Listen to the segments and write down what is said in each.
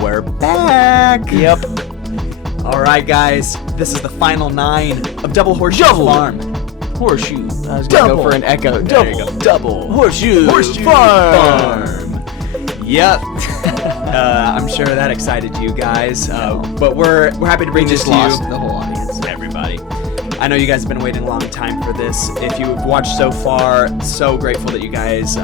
We're back. Yep. All right, guys. This is the final 9 of Double Horseshoe Farm. Horseshoe. I was gonna go for an echo. There you go. Double Horseshoe Farm. Yep. I'm sure that excited you guys, but we're happy to bring this to you. Lost the whole audience. Everybody. I know you guys have been waiting a long time for this. If you've watched so far, so grateful that you guys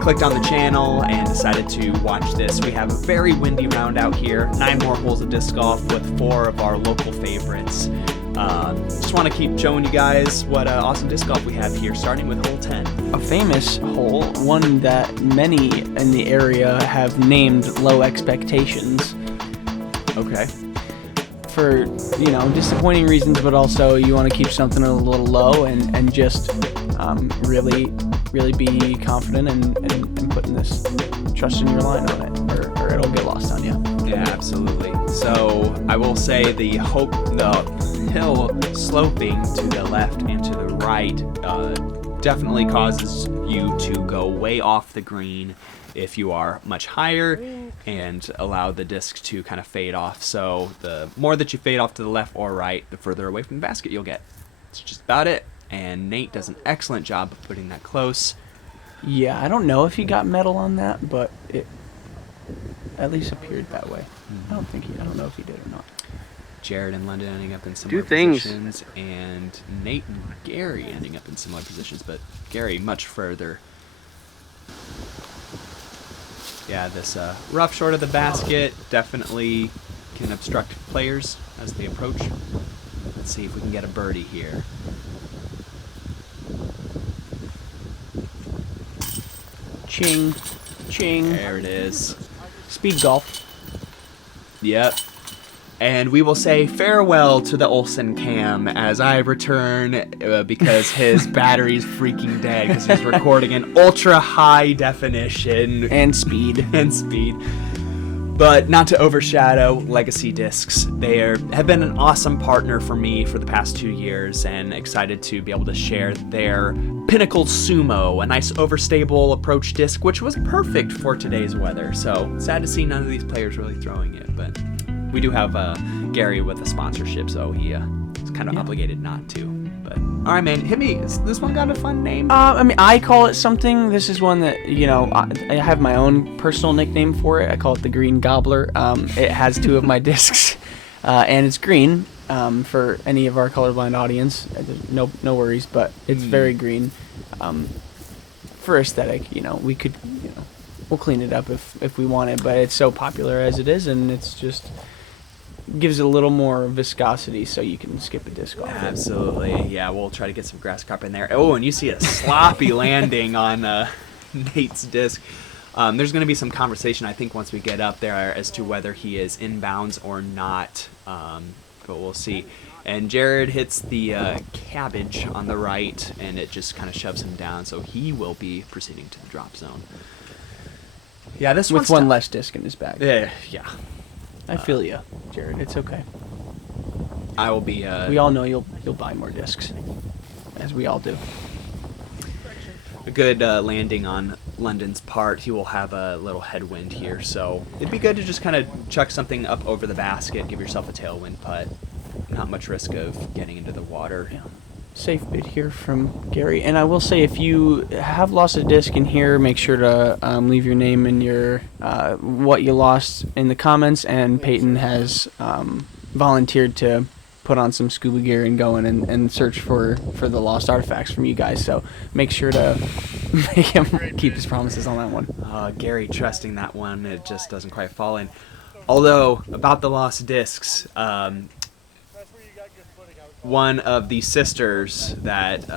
clicked on the channel and decided to watch this. We have a very windy round out here. 9 more holes of disc golf with 4 of our local favorites. Just want to keep showing you guys what awesome disc golf we have here, starting with hole 10. A famous hole, one that many in the area have named Low Expectations. Okay. For, disappointing reasons, but also you want to keep something a little low and just really be confident and putting this trust in your line on it, or it'll get lost on you. Yeah, absolutely. So I will say the hill sloping to the left and to the right definitely causes you to go way off the green if you are much higher and allow the disc to kind of fade off. So the more that you fade off to the left or right, the further away from the basket you'll get. That's just about it. And Nate does an excellent job of putting that close. Yeah, I don't know if he got metal on that, but it at least appeared that way. I don't know if he did or not. Jared and London ending up in similar positions, and Nate and Gary ending up in similar positions, but Gary much further. Yeah, this rough short of the basket definitely can obstruct players as they approach. Let's see if we can get a birdie here. Ching, ching. There it is. Speed golf. Yep. And we will say farewell to the Olsen cam as I return because his battery's freaking dead because he's recording in ultra high definition. And speed. But not to overshadow Legacy Discs. They have been an awesome partner for me for the past 2 years, and excited to be able to share their Pinnacle Sumo, a nice overstable approach disc, which was perfect for today's weather. So sad to see none of these players really throwing it, but we do have Gary with a sponsorship, so he is kind of obligated not to. But all right, man, hit me. Is this one got a fun name? I call it something. This is one that I have my own personal nickname for it. I call it the Green Gobbler. It has 2 of my discs, and it's green. For any of our colorblind audience, no worries, but it's very green. For aesthetic, we could, we'll clean it up if we want it, but it's so popular as it is, and it's just gives it a little more viscosity so you can skip a disc off. Absolutely. Yeah, we'll try to get some grass carp in there. Oh, and you see a sloppy landing on Nate's disc. There's going to be some conversation, I think, once we get up there as to whether he is inbounds or not, but we'll see. And Jared hits the cabbage on the right, and it just kind of shoves him down, so he will be proceeding to the drop zone. Yeah, this with one less disc in his bag. Yeah. I feel you, Jared. It's okay. I will be. We all know you'll buy more discs, as we all do. A good landing on London's part. He will have a little headwind here, so it'd be good to just kind of chuck something up over the basket, give yourself a tailwind putt. Not much risk of getting into the water. Yeah. Safe bid here from Gary. And I will say, if you have lost a disc in here, make sure to leave your name and your what you lost in the comments. And Payton has volunteered to put on some scuba gear and go in and search for the lost artifacts from you guys. So make sure to make him keep his promises on that one. Gary trusting that one. It just doesn't quite fall in. Although, about the lost discs, one of the sisters that,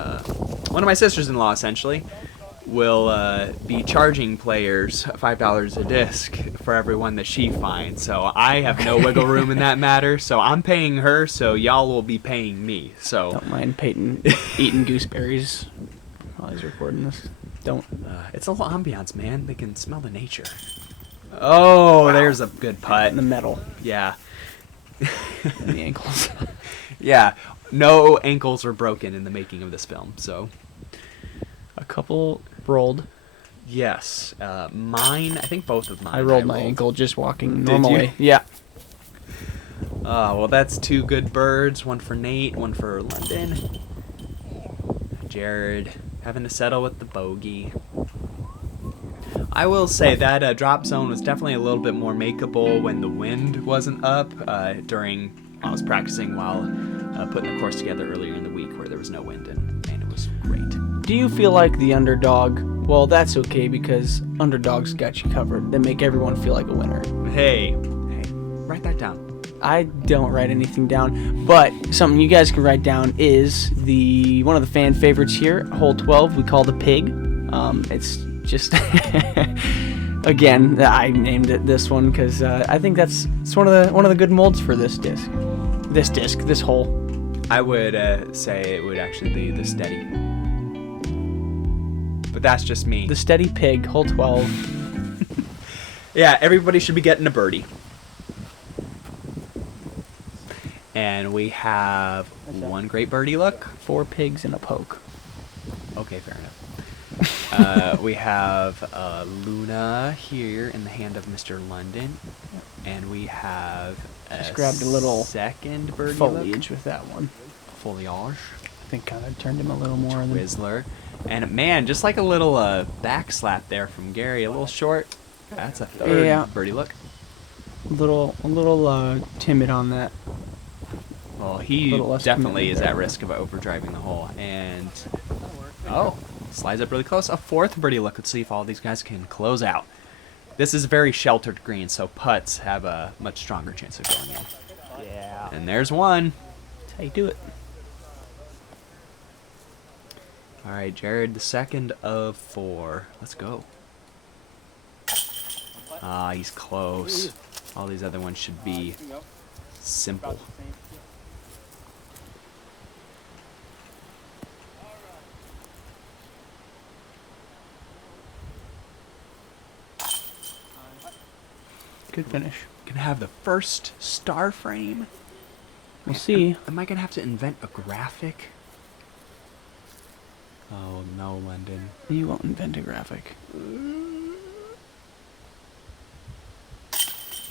one of my sisters-in-law essentially, will be charging players $5 a disc for every one that she finds. So I have no wiggle room in that matter. So I'm paying her, so y'all will be paying me. So don't mind Payton eating gooseberries while he's recording this. Don't. It's a little ambiance, man. They can smell the nature. Oh, wow. There's a good putt. In the metal. Yeah. And the ankles. Yeah. No ankles were broken in the making of this film, so. A couple rolled. Yes. Mine, I think both of mine. I rolled my ankle just walking Did normally. you? Yeah. Well, that's 2 good birds. One for Nate, one for London. Jared having to settle with the bogey. I will say that drop zone was definitely a little bit more makeable when the wind wasn't up during I was practicing while putting the course together earlier in the week where there was no wind and it was great. Do you feel like the underdog? Well, that's okay because underdogs got you covered. They make everyone feel like a winner. Hey, write that down. I don't write anything down, but something you guys can write down is one of the fan favorites here, hole 12. We call the pig. It's just again, I named it this one because I think it's one of the good molds for this hole. I would say it would actually be the steady, but that's just me. The steady pig, hole 12. Yeah, everybody should be getting a birdie. And we have one great birdie look. 4 pigs and a poke. Okay, fair enough. We have Luna here in the hand of Mr. London. And we have Just grabbed a little second birdie foliage look. with that one. Foliage. I think kind of turned him a little more. Twizzler. And man, just like a little back slap there from Gary. A little short. That's a third birdie look. A little timid on that. Well, he definitely is at risk of overdriving the hole. And, slides up really close. A 4th birdie look. Let's see if all these guys can close out. This is a very sheltered green, so putts have a much stronger chance of going in. Yeah. And there's one. That's how you do it. All right, Jared, the second of 4. Let's go. He's close. All these other ones should be simple. Good finish. Gonna have the first star frame. We'll see. Am I gonna have to invent a graphic? Oh no, London. You won't invent a graphic.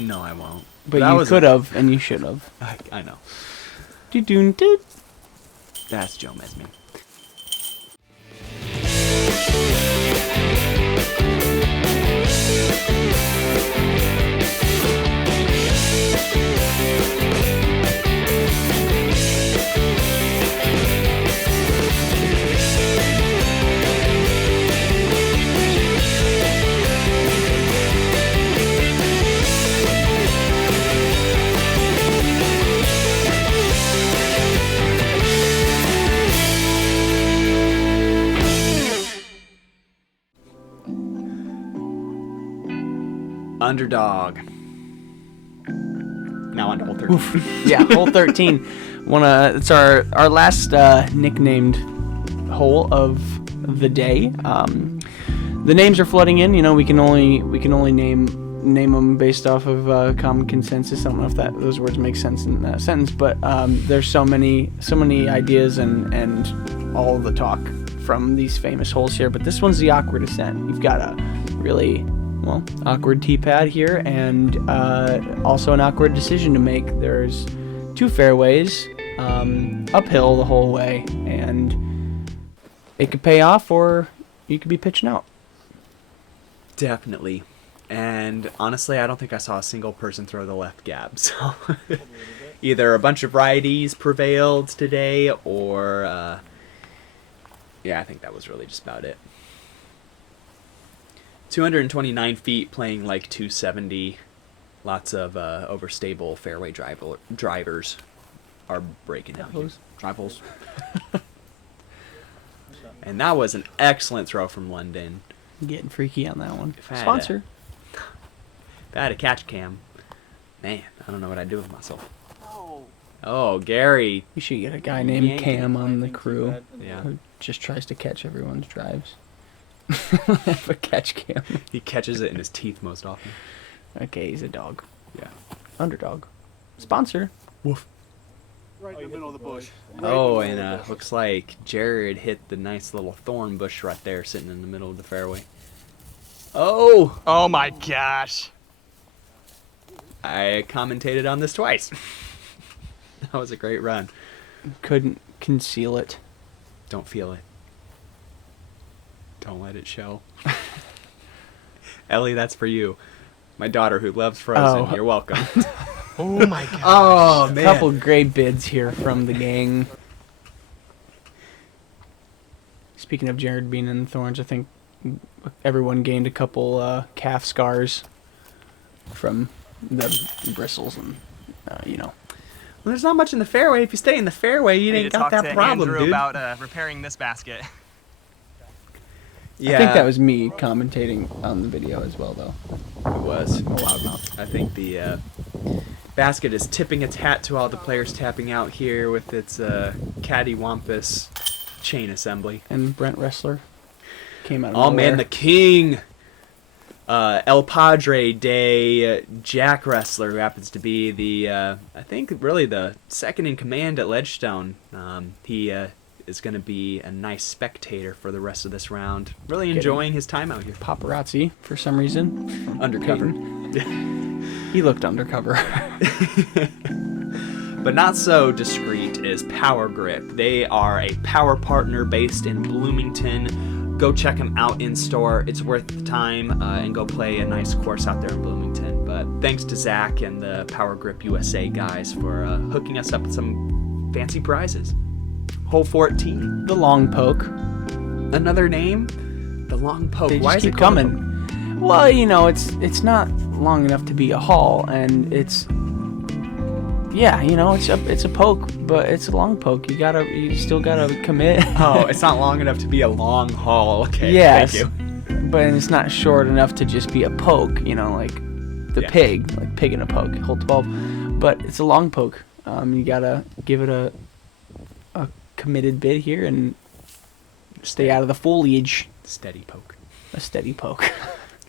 No, I won't. But you could have, and you should have. I know. Do-do-do. That's Joe Mesme. Underdog. Now on to hole 13. Yeah, hole 13. It's our last nicknamed hole of the day. The names are flooding in. You know, we can only name them based off of common consensus. I don't know if those words make sense in that sentence, but there's so many ideas and all the talk from these famous holes here. But this one's the awkward ascent. You've got a really awkward tee pad here, and also an awkward decision to make. There's 2 fairways, uphill the whole way, and it could pay off, or you could be pitching out. Definitely. And honestly, I don't think I saw a single person throw the left gap. So either a bunch of righties prevailed today, or I think that was really just about it. 229 feet playing like 270. Lots of overstable fairway drivers are breaking down. Drivers. And that was an excellent throw from London. Getting freaky on that one. If I had a catch cam, man, I don't know what I'd do with myself. Oh, Gary. We should get a guy named Cam on the crew. Yeah. Who just tries to catch everyone's drives. Have a catch cam. He catches it in his teeth most often. Okay, he's a dog. Yeah. Underdog. Sponsor. Woof. Right in the middle of the bush. Oh, and looks like Jared hit the nice little thorn bush right there sitting in the middle of the fairway. Oh, Oh my gosh. I commentated on this twice. That was a great run. Couldn't conceal it. Don't feel it. Don't let it show. Ellie, that's for you. My daughter who loves Frozen. Oh. You're welcome. Oh my gosh. Oh, A couple great bids here from the gang. Speaking of Jared being in the Thorns, I think everyone gained a couple calf scars from the bristles and, Well, there's not much in the fairway. If you stay in the fairway, you Need ain't to got talk that to problem, Andrew dude. about repairing this basket. Yeah, I think that was me commentating on the video as well, though. it was. A loudmouth. I think the basket is tipping its hat to all the players tapping out here with its cattywampus chain assembly. And Brent Wrestler came out of Oh man, nowhere. the king! El Padre de Jack Wrestler, who happens to be the, I think, really the second in command at Ledgestone. He is going to be a nice spectator for the rest of this round. Really enjoying his time out here. Paparazzi, for some reason. Undercover. He looked undercover. But not so discreet is Power Grip. They are a power partner based in Bloomington. Go check them out in store. It's worth the time, and go play a nice course out there in Bloomington. But thanks to Zach and the Power Grip USA guys for hooking us up with some fancy prizes. Hole 14. The long poke. Another name? The Long Poke. They Why just is keep it called coming. Well, it's not long enough to be a haul, and it's a poke, but it's a long poke. You still gotta commit. Oh, it's not long enough to be a long haul. Okay, Yes. thank you. But it's not short enough to just be a poke. Like the Yeah. pig, like pig in a poke, hole 12. But it's a long poke. You gotta give it a committed bid here and stay out of the foliage. Steady poke. A steady poke.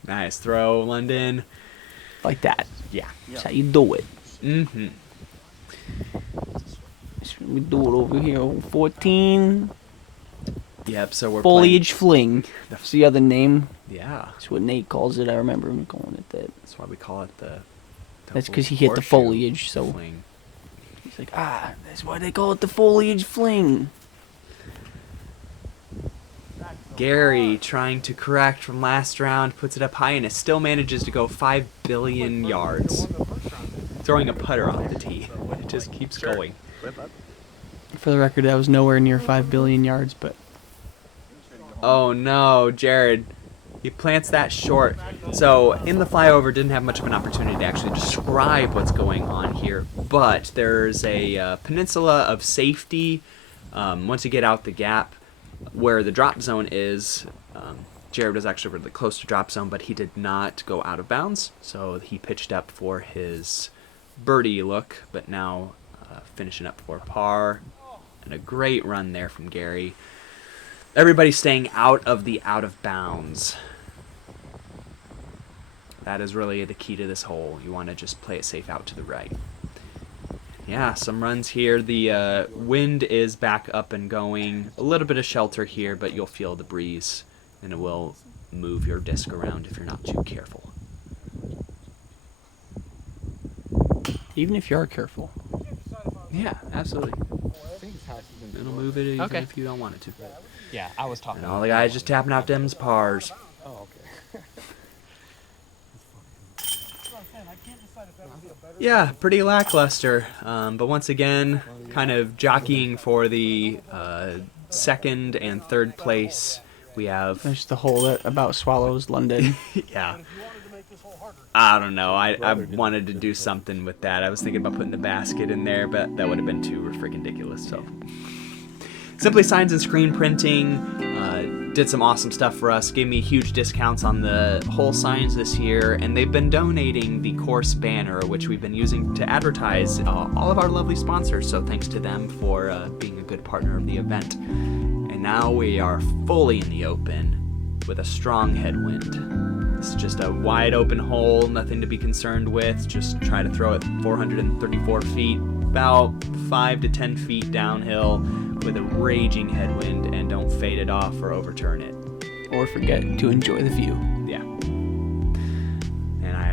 Nice throw, London. Like that. Yeah. That's how you do it. Mm-hmm. We do it over here. 14. Yep, so we're Foliage Fling. That's the other name. Yeah, That's what Nate calls it. I remember him calling it that. that's why we call it the That's because he hit the horseshoe foliage, so fling. he's like, that's why they call it the Foliage Fling. Gary trying to correct from last round, puts it up high, and it still manages to go 5 billion yards. Throwing a putter off the tee. It just keeps going. For the record, that was nowhere near 5 billion yards, but Oh no, Jared. He plants that short. So in the flyover, didn't have much of an opportunity to actually describe what's going on here. But there's a peninsula of safety once you get out the gap where the drop zone is. Jared was actually really close to drop zone, but he did not go out of bounds. So he pitched up for his birdie look, but now finishing up for par. And a great run there from Gary. Everybody staying out of the out of bounds. That is really the key to this hole. You want to just play it safe out to the right. Yeah, some runs here. The wind is back up and going. A little bit of shelter here, but you'll feel the breeze, and it will move your disc around if you're not too careful. even if you are careful. Yeah, absolutely. It'll move it even Okay. if you don't want it to. Yeah, I was talking. And all the guys just tapping out them's pars. Oh, okay. Yeah, pretty lackluster. But once again, kind of jockeying for the second and third place. We have, There's the hole that about swallows London. yeah. I don't know. I wanted to do something with that. I was thinking about putting the basket in there, but that would have been too freaking ridiculous. So, Simply Signs and Screen Printing did some awesome stuff for us. Gave me huge discounts on the whole signs this year, and they've been donating the course banner, which we've been using to advertise all of our lovely sponsors. So thanks to them for being a good partner of the event. And now we are fully in the open with a strong headwind. It's just a wide open hole, nothing to be concerned with. Just try to throw it 434 feet, about 5 to 10 feet downhill with a raging headwind, and don't fade it off or overturn it. Or forget to enjoy the view. Yeah.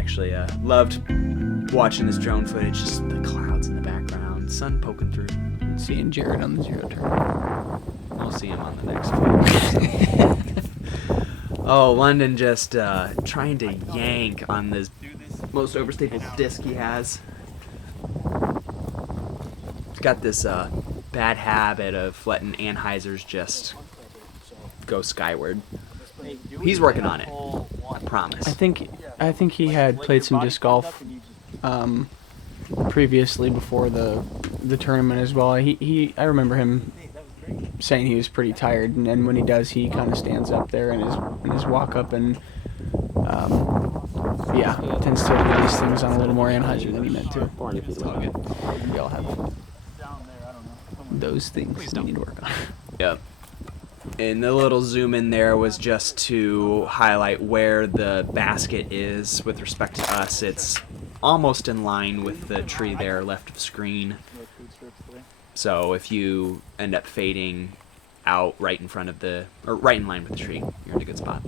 actually. Loved watching this drone footage, just the clouds in the background, sun poking through. Seeing Jared on the 0 turn. We'll see him on the next one. Oh, London just trying to yank on this most overstapled disc he has. He's got this bad habit of letting anhyzers just go skyward. He's working on it, I promise. I think he had played some disc golf previously before the tournament as well. I remember him saying he was pretty tired, and then when he does, he kind of stands up there in his walk up and tends to release things on a little more anhyzer than he meant to. It's all good. We all have those things we need to work on. Yep. And the little zoom in there was just to highlight where the basket is with respect to us. It's almost in line with the tree there left of screen. So if you end up fading out right in front of right in line with the tree, you're in a good spot.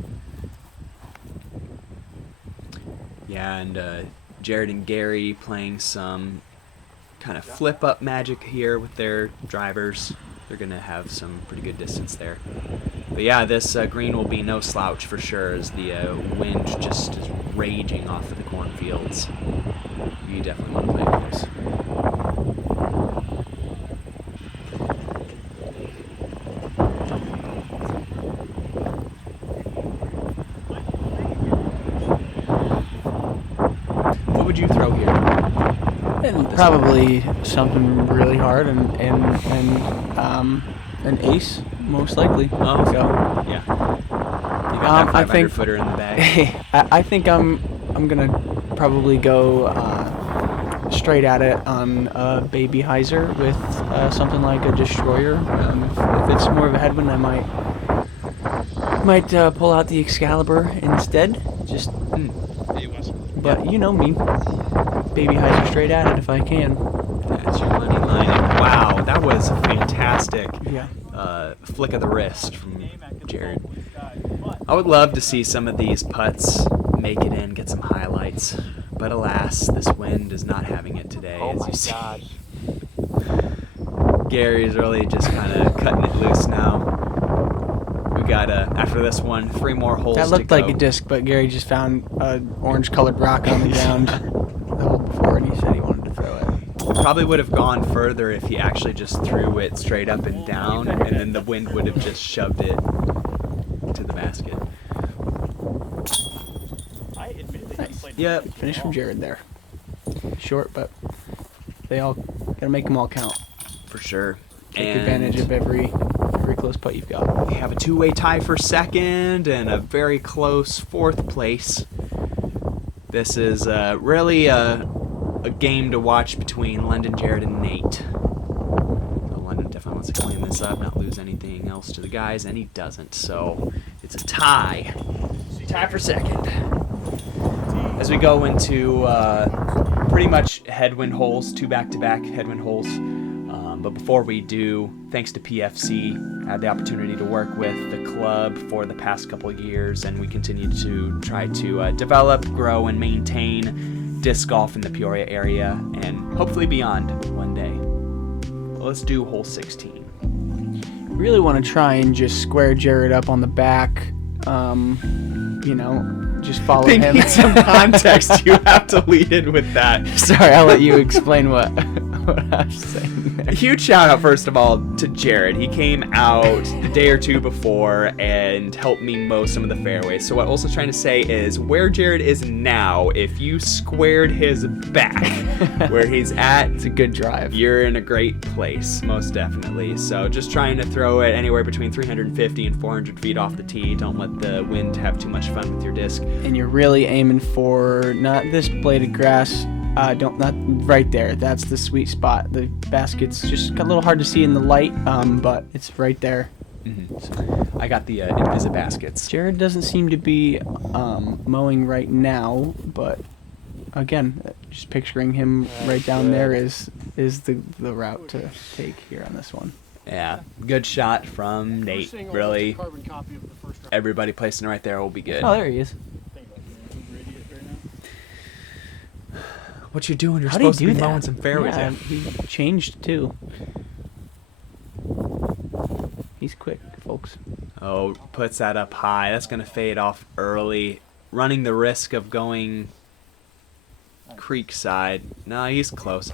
Yeah, and Jared and Gary playing some kind of flip-up magic here with their drivers. They're going to have some pretty good distance there. But yeah, this green will be no slouch for sure, as the wind just is raging off of the cornfields. You definitely want to play close. What would you throw here? And probably something really hard and an ace, most likely. Oh, So, yeah. You got that I 500 think- footer in the bag. I think I'm gonna probably go straight at it on a baby hyzer with something like a destroyer. If it's more of a headwind, I might pull out the Excalibur instead. Just, but you know me, baby hyzer straight at it if I can. That's your money line. And wow, that was a fantastic Yeah. flick of the wrist from Jared. I would love to see some of these putts make it in, get some highlights. But alas, this wind is not having it today, as you see. Gary's really just kind of cutting it loose now. We got, after this one, 3 more holes That to looked go. like a disc, but Gary just found an orange-colored rock on the ground the hole before, and he said he wanted to throw it. Probably would have gone further if he actually just threw it straight up and down, and then the wind would have just shoved it to the basket. Nice. Yep. Good finish from Jared there. Short, but gotta make them all count. For sure. Take advantage of every close putt you've got. We have a 2-way tie for second and a very close 4th place. This is really a game to watch between London, Jared, and Nate. So London definitely wants to clean this up, not lose anything else to the guys, and he doesn't. So it's a tie. Tie for second. As we go into pretty much headwind holes, 2 back-to-back headwind holes. But before we do, thanks to PFC, I had the opportunity to work with the club for the past couple of years, and we continue to try to develop, grow, and maintain disc golf in the Peoria area, and hopefully beyond one day. Well, let's do hole 16. Really want to try and just square Jared up on the back. Just follow They him. need some context. You have to lead in with that. Sorry, I'll let you explain what I was saying there. A huge shout out, first of all, to Jared. He came out the day or two before and helped me mow some of the fairways. So what I'm also trying to say is where Jared is now, if you squared his back where he's at, It's a good drive. you're in a great place, most definitely. So just trying to throw it anywhere between 350 and 400 feet off the tee. Don't let the wind have too much fun with your disc. And you're really aiming for not this blade of grass. Not right there. That's the sweet spot. The basket's just a little hard to see in the light, but it's right there. So I got the Invisibaskets. Jared doesn't seem to be mowing right now, but again, just picturing him right down there is the route to take here on this one. Yeah, good shot from Nate. Really, everybody placing it right there will be good. Oh, there he is. What you doing? You're How do you supposed to do be that? mowing some fairways. Yeah, he changed too. He's quick, folks. Oh, puts that up high. That's going to fade off early. Running the risk of going creek side. No, he's close.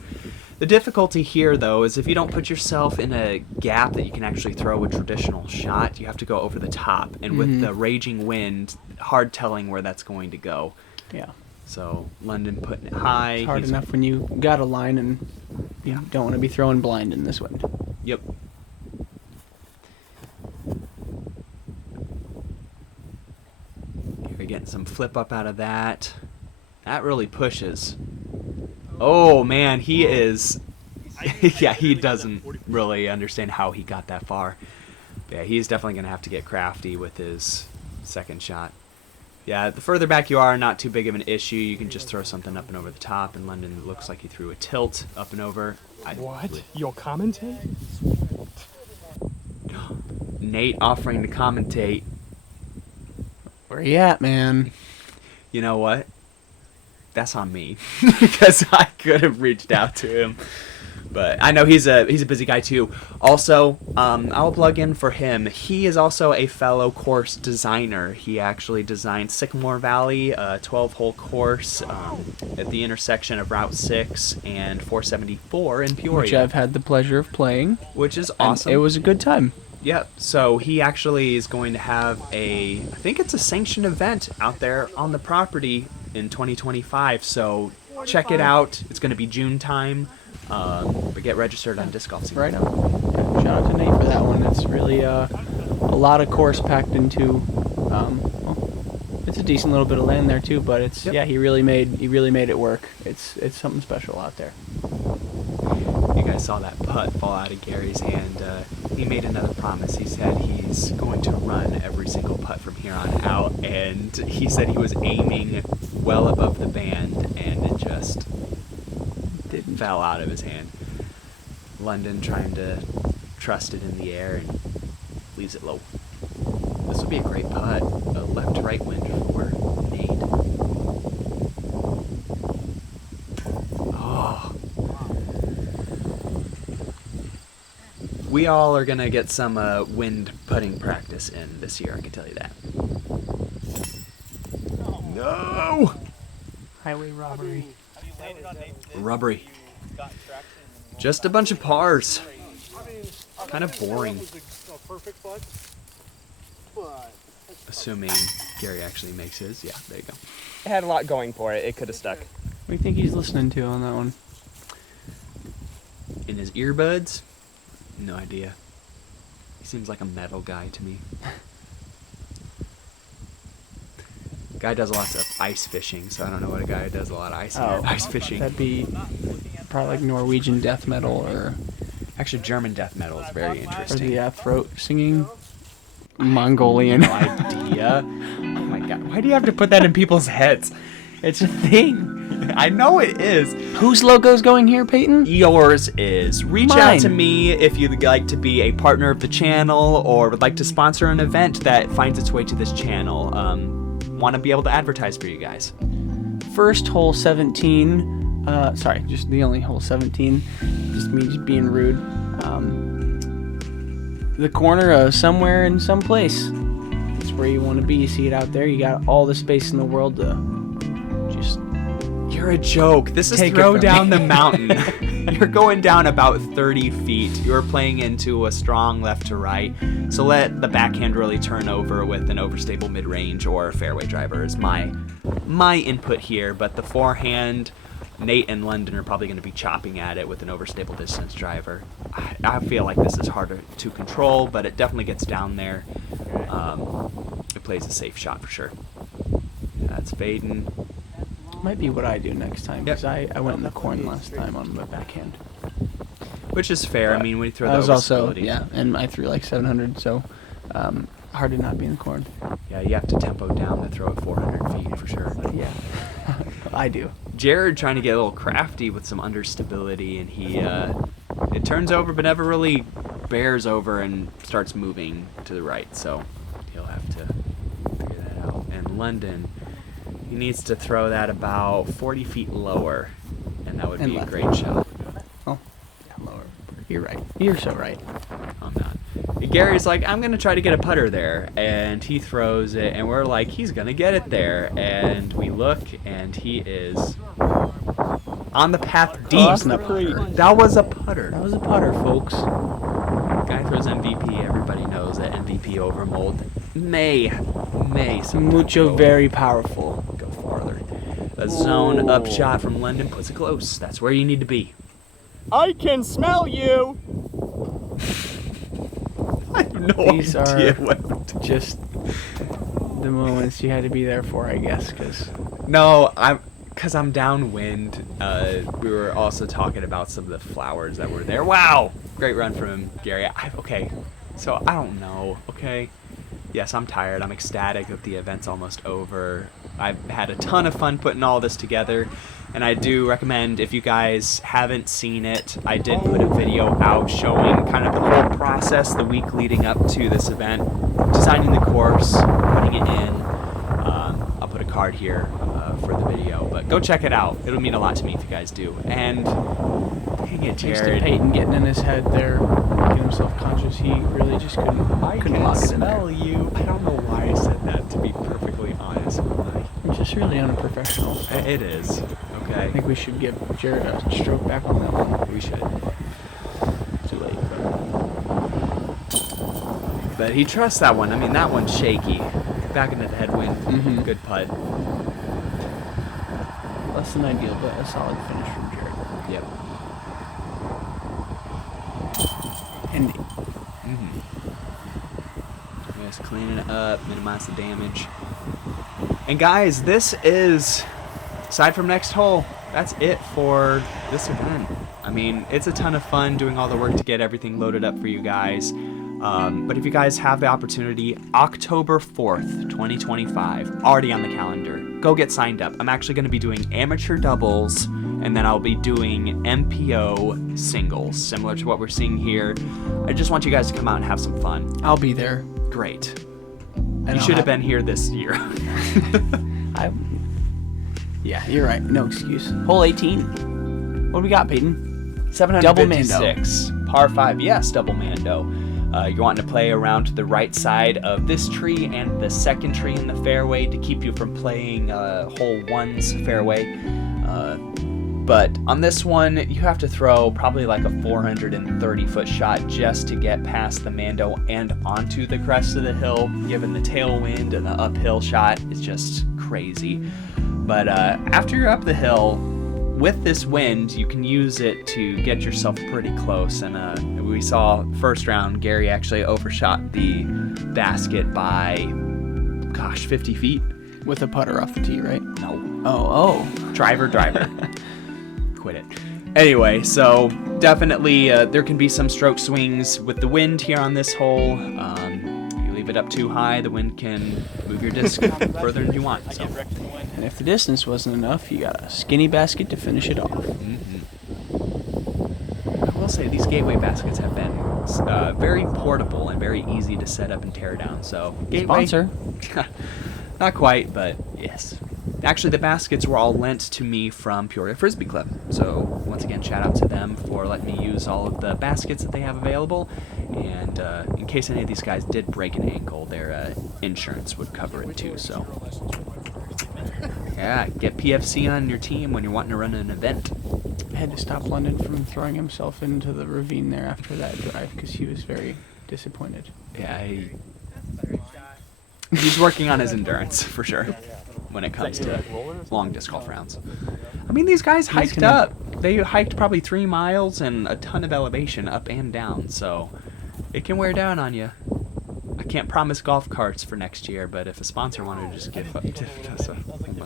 The difficulty here, though, is if you don't put yourself in a gap that you can actually throw a traditional shot, you have to go over the top. And with the raging wind, hard telling where that's going to go. Yeah. So London putting it high. It's hard He's- enough when you got a line and you don't want to be throwing blind in this wind. Yep. You're getting some flip up out of that. That really pushes. Oh man, he is. Yeah, he doesn't really understand how he got that far. Yeah, he's definitely going to have to get crafty with his second shot. Yeah, the further back you are, not too big of an issue. You can just throw something up and over the top. And London looks like he threw a tilt up and over. What? You'll commentate? Nate offering to commentate. Where you at, man? You know what? That's on me because I could have reached out to him, but I know he's a busy guy too. Also, I'll plug in for him. He is also a fellow course designer. He actually designed Sycamore Valley, a 12-hole course at the intersection of Route 6 and 474 in Peoria, Which I've had the pleasure of playing. which is And awesome. it was a good time. Yep. So he actually is going to have I think it's a sanctioned event out there on the property in 2025. So check it out. It's going to be June time. But get registered on disc golf. Right on. Yeah, shout out to Nate for that one. It's really a lot of course packed into. Well, it's a decent little bit of land there too, but it's Yep. he really made it work. It's something special out there. You guys saw that putt fall out of Gary's hand. He made another promise. He said he's going to run every single putt from here on out, and he said he was aiming well above the band, and it just fell out of his hand. London trying to trust it in the air and leaves it low. This would be a great putt. A left to right wind for Nate. Oh. We all are gonna get some wind putting practice in this year, I can tell you that. No! Highway robbery. Rubbery. Just a bunch of pars. Kind of boring. Perfect putt, but Assuming Gary actually makes his. Yeah, there you go. It had a lot going for it. It could have stuck. What do you think he's listening to on that one? In his earbuds? No idea. He seems like a metal guy to me. Guy does lots of ice fishing, so I don't know what a guy who does a lot of ice fishing. That'd be probably like Norwegian death metal or Actually, German death metal is very the interesting. throat singing. Mongolian. No idea. Oh my god, why do you have to put that in people's heads? It's a thing. I know it is. Whose logo's going here, Peyton? Yours is. Reach out Mine. to me if you'd like to be a partner of the channel or would like to sponsor an event that finds its way to this channel. Want to be able to advertise for you guys. First hole 17. Sorry, just the only hole 17. Just me just being rude. The corner of somewhere in some place. It's where you want to be. You see it out there. You got all the space in the world to just You're a joke. This is Take it throw from down me. the mountain. You're going down about 30 feet. You're playing into a strong left to right. So let the backhand really turn over with an overstable mid-range or a fairway driver is my input here. But the forehand, Nate and London are probably going to be chopping at it with an overstable distance driver. I feel like this is harder to control, but it definitely gets down there. It plays a safe shot for sure. That's fading. might be what I do next time Yep. because I went in the corn last time on the backhand. Which is fair. I mean, when you throw I the was also overstability. and I threw like 700, so hard to not be in the corn. Yeah, you have to tempo down to throw it 400 feet for sure. Yeah, I do. Jared trying to get a little crafty with some understability, and he it turns over but never really bears over and starts moving to the right. So he'll have to figure that out. And London, he needs to throw that about 40 feet lower. and that would And be a left. great shot. Oh, yeah, lower. You're right. You're so right. I'm not. Gary's like, I'm gonna try to get a putter there, and he throws it, and we're like, he's gonna get it there, and we look, and he is on the path deep. wasn't a putter. That was a putter. That was a putter, folks. Guy throws MVP. Everybody knows that MVP over mold may sometimes Mucho go- very powerful. go farther. A zone up shot from London puts it close. That's where you need to be. I can smell you. I have no These idea are what. just the moments you had to be there for, I guess, because No, because I'm downwind. We were also talking about some of the flowers that were there. Wow, great run from Gary. Okay, so I don't know. Okay, yes, I'm tired. I'm ecstatic that the event's almost over. I've had a ton of fun putting all this together, and I do recommend, if you guys haven't seen it, I did put a video out showing kind of the whole process the week leading up to this event, designing the course, putting it in. I'll put a card here for the video, but go check it out. It'll mean a lot to me if you guys do. And dang it, thanks to Jared. Payton getting in his head there, making himself conscious, he really just couldn't lock it in there. you. I don't know why I said that, to be perfectly honest. It's just really unprofessional. So It is. I Okay. think we should give Jared a stroke back on that one. We should. Too late. But he trusts that one. I mean, that one's shaky. Back into the headwind. Mhm. Good putt. Less than ideal, but a solid finish from Jared. Yep. And Just cleaning it up, minimize the damage. And guys, this is, aside from next hole, that's it for this event. I mean, it's a ton of fun doing all the work to get everything loaded up for you guys. But if you guys have the opportunity, October 4th, 2025, already on the calendar, go get signed up. I'm actually going to be doing amateur doubles, and then I'll be doing MPO singles, similar to what we're seeing here. I just want you guys to come out and have some fun. I'll be there. Great. And You I'll should have been here this year. Yeah, you're right. No excuse. Hole 18. What do we got, Peyton? 756. Par 5. Yes, double Mando. You're wanting to play around to the right side of this tree and the second tree in the fairway to keep you from playing hole 1's fairway. But on this one, you have to throw probably like a 430-foot shot just to get past the Mando and onto the crest of the hill, given the tailwind and the uphill shot is just crazy. But after you're up the hill, with this wind, you can use it to get yourself pretty close. And we saw first round, Gary actually overshot the basket by, 50 feet. With a putter off the tee, right? No. Oh. Driver. Quit it. Anyway, so definitely there can be some stroke swings with the wind here on this hole. You leave it up too high, the wind can move your disc further than you want. So. And if the distance wasn't enough, you got a skinny basket to finish it off. I will say these gateway baskets have been very portable and very easy to set up and tear down. So gateway, Sponsor. not quite, but yes. Actually, the baskets were all lent to me from Peoria Frisbee Club. So once again, shout out to them for letting me use all of the baskets that they have available. And in case any of these guys did break an ankle, their insurance would cover it too. So yeah, get PFC on your team when you're wanting to run an event. I had to stop London from throwing himself into the ravine there after that drive because he was very disappointed. Yeah, he's working on his endurance for sure when it comes to long disc golf rounds. I mean, these guys hiked up. They hiked probably 3 miles and a ton of elevation up and down, so it can wear down on you. I can't promise golf carts for next year, but if a sponsor wanted to just give us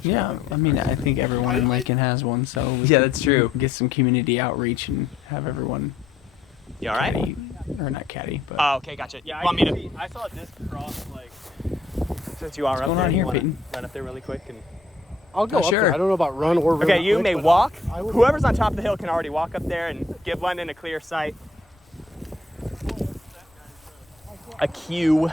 Yeah, I mean, I think everyone in Lincoln has one, so we Yeah, could that's true. get some community outreach and have everyone You all right? caddy, or not caddy, but Oh, okay, gotcha. Yeah, Want me to? I saw a disc cross like. Since you are up going there, on you here, wanna Peyton? run up there really quick and. I'll go Oh, up sure. there. I don't know about run or run. Okay, you quick, may but walk. I will- Whoever's on top of the hill can already walk up there and give London a clear sight. A cue.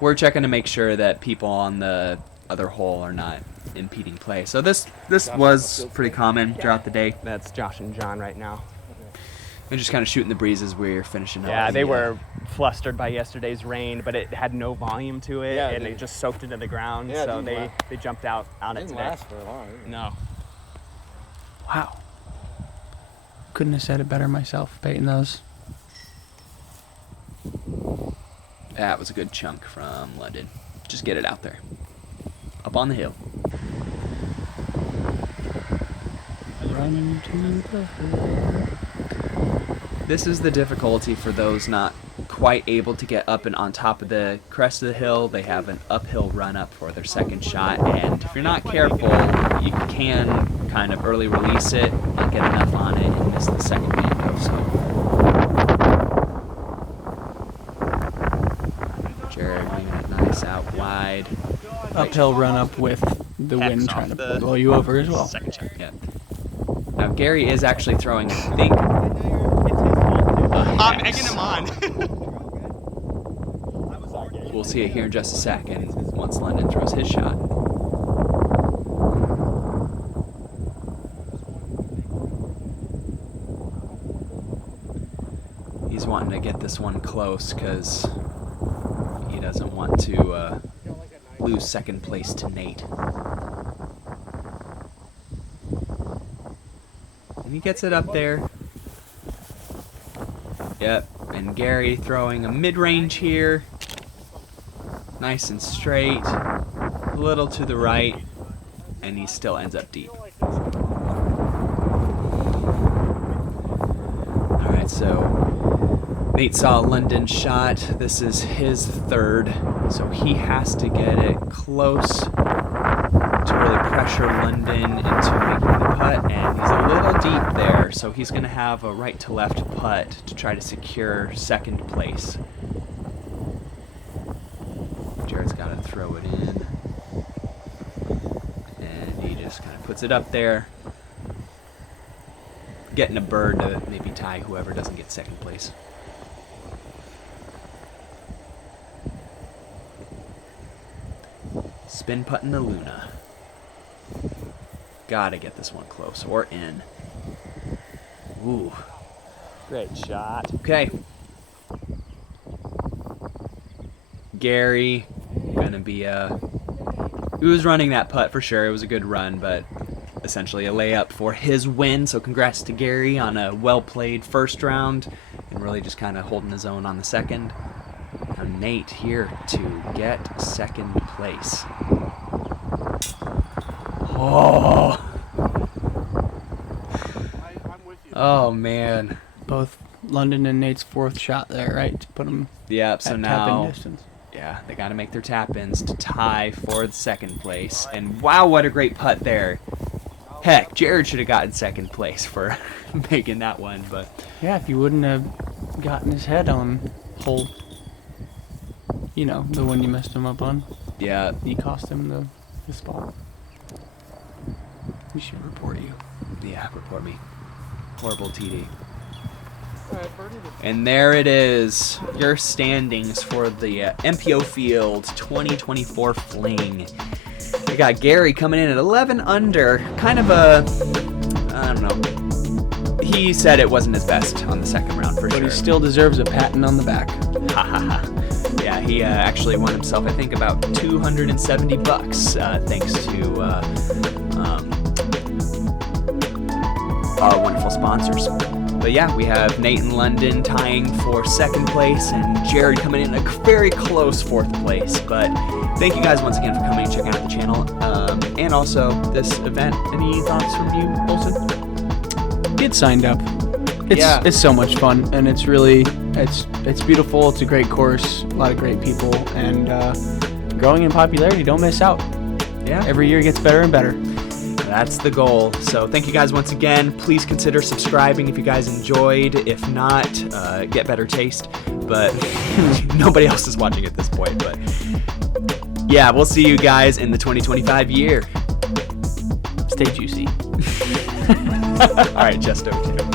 We're checking to make sure that people on the other hole are not impeding play. So this was pretty common throughout the day. That's Josh and John right now. And just kind of shooting the breezes where you're finishing up. Yeah, they were flustered by yesterday's rain, but it had no volume to it, and it just soaked into the ground. Yeah, so they jumped out on it didn't today. last very long. No. Wow. Couldn't have said it better myself, Payton. Those. That was a good chunk from London. Just get it out there. Up on the hill. Run to the hill. This is the difficulty for those not quite able to get up and on top of the crest of the hill. They have an uphill run up for their second shot, and if you're not careful, you can kind of early release it, not get enough on it, and miss the second mango. So Jared bringing it nice out wide. Uphill run up with the Hex wind off trying to the blow you over as well. Second shot. Yeah. Now Gary is actually throwing, I think, I'm egging him on. we'll see it here in just a second once London throws his shot. He's wanting to get this one close because he doesn't want to lose second place to Nate. And he gets it up there. Yep, and Gary throwing a mid-range here. Nice and straight. A little to the right, and he still ends up deep. Alright, so Nate saw London's shot. This is his third, so he has to get it close to really pressure London into making the putt, and he's a little deep there, so he's going to have a right to left putt to try to secure second place. Jared's got to throw it in, and he just kind of puts it up there, getting a bird to maybe tie whoever doesn't get second place. Spin putting the Luna. Gotta get this one close or in. Ooh. Great shot. Okay. Gary gonna be he was running that putt for sure. It was a good run, but essentially a layup for his win. So congrats to Gary on a well-played first round and really just kind of holding his own on the second. Now Nate here to get second place. Oh. I'm with you. Oh man. Both London and Nate's fourth shot there, right? To put them Yep, so at now tap-in distance. yeah, they got to make their tap-ins to tie for the second place. And wow, what a great putt there. Heck, Jared should have gotten second place for making that one, but Yeah, if you wouldn't have gotten his head on Holt, you know, the one you messed him up on, yeah, you cost him the spot. We should report you. yeah, report me. Horrible TD. All right, birdie to And there it is, your standings for the MPO Field 2024 Fling. We got Gary coming in at 11 under, kind of a, I don't know. He said it wasn't his best on the second round for But sure. he still deserves a Patton on the back. Ha ha ha. Yeah, he actually won himself, I think, about $270 thanks to our wonderful sponsors. But yeah, we have Nate and London tying for second place and Jared coming in a very close fourth place. But thank you guys once again for coming and checking out the channel and also this event. Any thoughts from you, Olsen? Get signed up. It's so much fun, and it's really it's beautiful. It's a great course, a lot of great people, and growing in popularity. Don't miss out. Yeah. Every year gets better and better. That's the goal. So thank you guys once again. Please consider subscribing if you guys enjoyed. If not, get better taste. But nobody else is watching at this point. But yeah, we'll see you guys in the 2025 year. Stay juicy. All right, just okay.